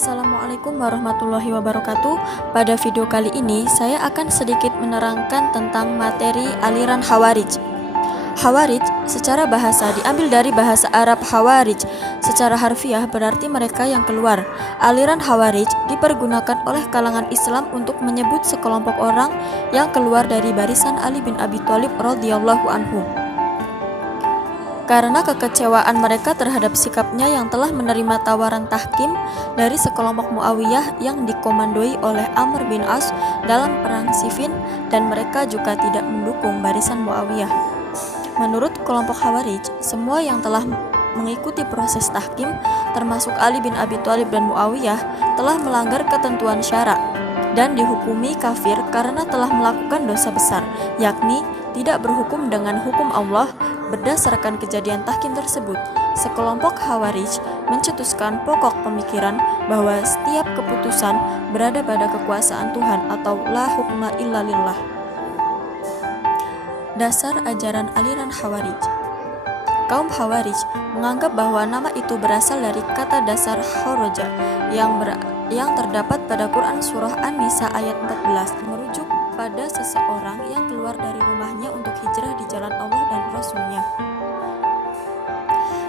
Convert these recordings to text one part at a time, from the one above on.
Assalamualaikum warahmatullahi wabarakatuh. Pada video kali ini saya akan sedikit menerangkan tentang materi aliran Khawarij. Khawarij secara bahasa diambil dari bahasa Arab Khawarij. Secara harfiah berarti mereka yang keluar. Aliran Khawarij dipergunakan oleh kalangan Islam untuk menyebut sekelompok orang yang keluar dari barisan Ali bin Abi Thalib radhiyallahu anhu. Karena kekecewaan mereka terhadap sikapnya yang telah menerima tawaran tahkim dari sekelompok Muawiyah yang dikomandoi oleh Amr bin As dalam perang Siffin, dan mereka juga tidak mendukung barisan Muawiyah. Menurut kelompok Khawarij, semua yang telah mengikuti proses tahkim, termasuk Ali bin Abi Thalib dan Muawiyah, telah melanggar ketentuan syara dan dihukumi kafir karena telah melakukan dosa besar, yakni tidak berhukum dengan hukum Allah. Berdasarkan kejadian tahkim tersebut, sekelompok Khawarij mencetuskan pokok pemikiran bahwa setiap keputusan berada pada kekuasaan Tuhan atau la hukma illa lillah. Dasar ajaran aliran Khawarij. Kaum Khawarij menganggap bahwa nama itu berasal dari kata dasar kharaja yang terdapat pada Quran surah An-Nisa ayat 14, merujuk pada seseorang yang keluar dari rumahnya untuk hijrah di jalan Allah dan Rasul-Nya.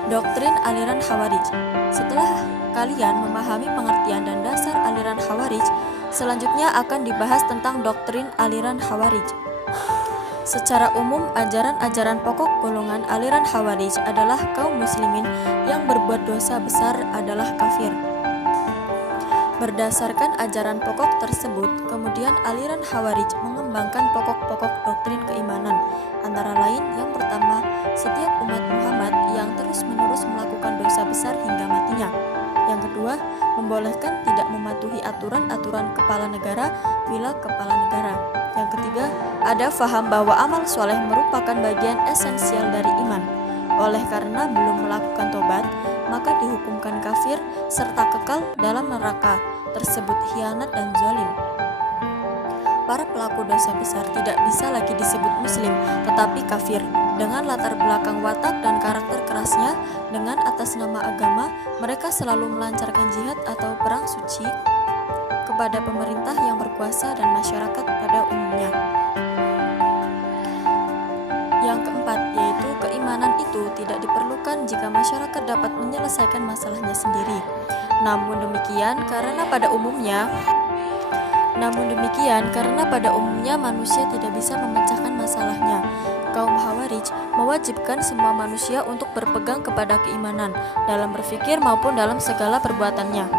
Doktrin aliran Khawarij. Setelah kalian memahami pengertian dan dasar aliran Khawarij, selanjutnya akan dibahas tentang doktrin aliran Khawarij. Secara umum, ajaran-ajaran pokok golongan aliran Khawarij adalah kaum muslimin yang berbuat dosa besar adalah kafir. Berdasarkan ajaran pokok tersebut, kemudian aliran Khawarij mengembangkan pokok-pokok doktrin keimanan. Antara lain, yang pertama, setiap umat Muhammad yang terus-menerus melakukan dosa besar hingga matinya. Yang kedua, membolehkan tidak mematuhi aturan-aturan kepala negara bila kepala negara. Yang ketiga, ada faham bahwa amal soleh merupakan bagian esensial dari iman. Oleh karena belum melakukan tobat, maka dihukumkan kafir serta kekal dalam neraka, tersebut khianat dan zalim. Para pelaku dosa besar tidak bisa lagi disebut muslim, tetapi kafir. Dengan latar belakang watak dan karakter kerasnya, dengan atas nama agama, mereka selalu melancarkan jihad atau perang suci kepada pemerintah yang berkuasa dan masyarakat pada umumnya. Yang keempat, yaitu keimanan itu tidak diperlukan jika masyarakat dapat menyelesaikan masalahnya sendiri. Namun demikian, karena pada umumnya manusia tidak bisa memecahkan masalahnya. Kaum Khawarij mewajibkan semua manusia untuk berpegang kepada keimanan dalam berpikir maupun dalam segala perbuatannya.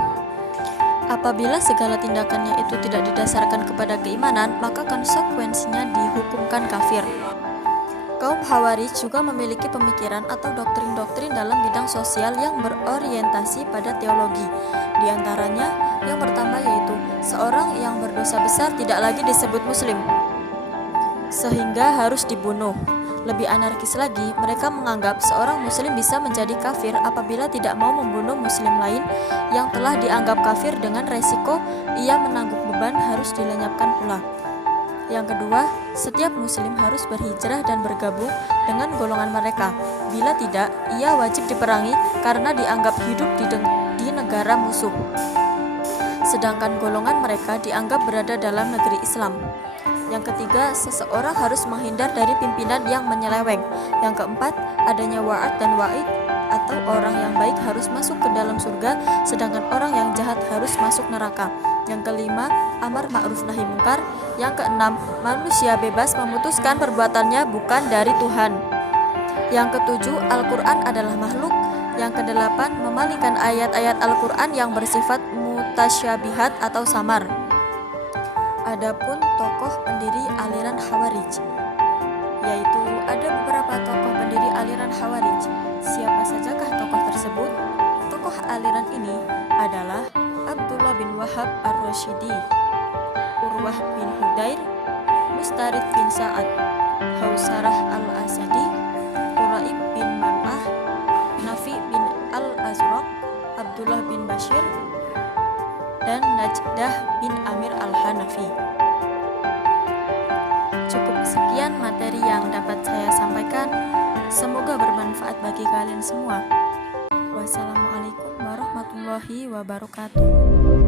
Apabila segala tindakannya itu tidak didasarkan kepada keimanan, maka konsekuensinya dihukumkan kafir. Kaum Khawarij juga memiliki pemikiran atau doktrin-doktrin dalam bidang sosial yang berorientasi pada teologi. Di antaranya, yang pertama yaitu seorang yang berdosa besar tidak lagi disebut muslim, sehingga harus dibunuh. Lebih anarkis lagi, mereka menganggap seorang muslim bisa menjadi kafir apabila tidak mau membunuh muslim lain yang telah dianggap kafir dengan resiko ia menanggung beban harus dilenyapkan pula. Yang kedua, setiap muslim harus berhijrah dan bergabung dengan golongan mereka. Bila tidak, ia wajib diperangi karena dianggap hidup di negara musuh, sedangkan golongan mereka dianggap berada dalam negeri Islam. Yang ketiga, seseorang harus menghindar dari pimpinan yang menyeleweng. Yang keempat, adanya wa'ad dan wa'id, atau orang yang baik harus masuk ke dalam surga, sedangkan orang yang jahat harus masuk neraka. Yang kelima, amar ma'ruf nahi mungkar. Yang keenam, manusia bebas memutuskan perbuatannya bukan dari Tuhan. Yang ketujuh, Al-Quran adalah makhluk. Yang kedelapan, memalingkan ayat-ayat Al-Quran yang bersifat mutasyabihat atau samar. Adapun tokoh pendiri aliran Khawarij, yaitu ada beberapa tokoh pendiri aliran Khawarij. Siapa sajakah tokoh tersebut? Tokoh aliran ini adalah Abdullah bin Wahab ar-Rasyidi, Urwah bin Hudair, Mustarid bin Sa'ad, Hausarah al-Asadi, Quraib bin Man'ah, Nafi bin al-Azraq, Abdullah bin Bashir, dan Najdah bin Amir al-Hanafi. Cukup sekian materi yang dapat saya sampaikan. Semoga bermanfaat bagi kalian semua. Wassalamualaikum warahmatullahi wabarakatuh. warahmatullahi wabarakatuh.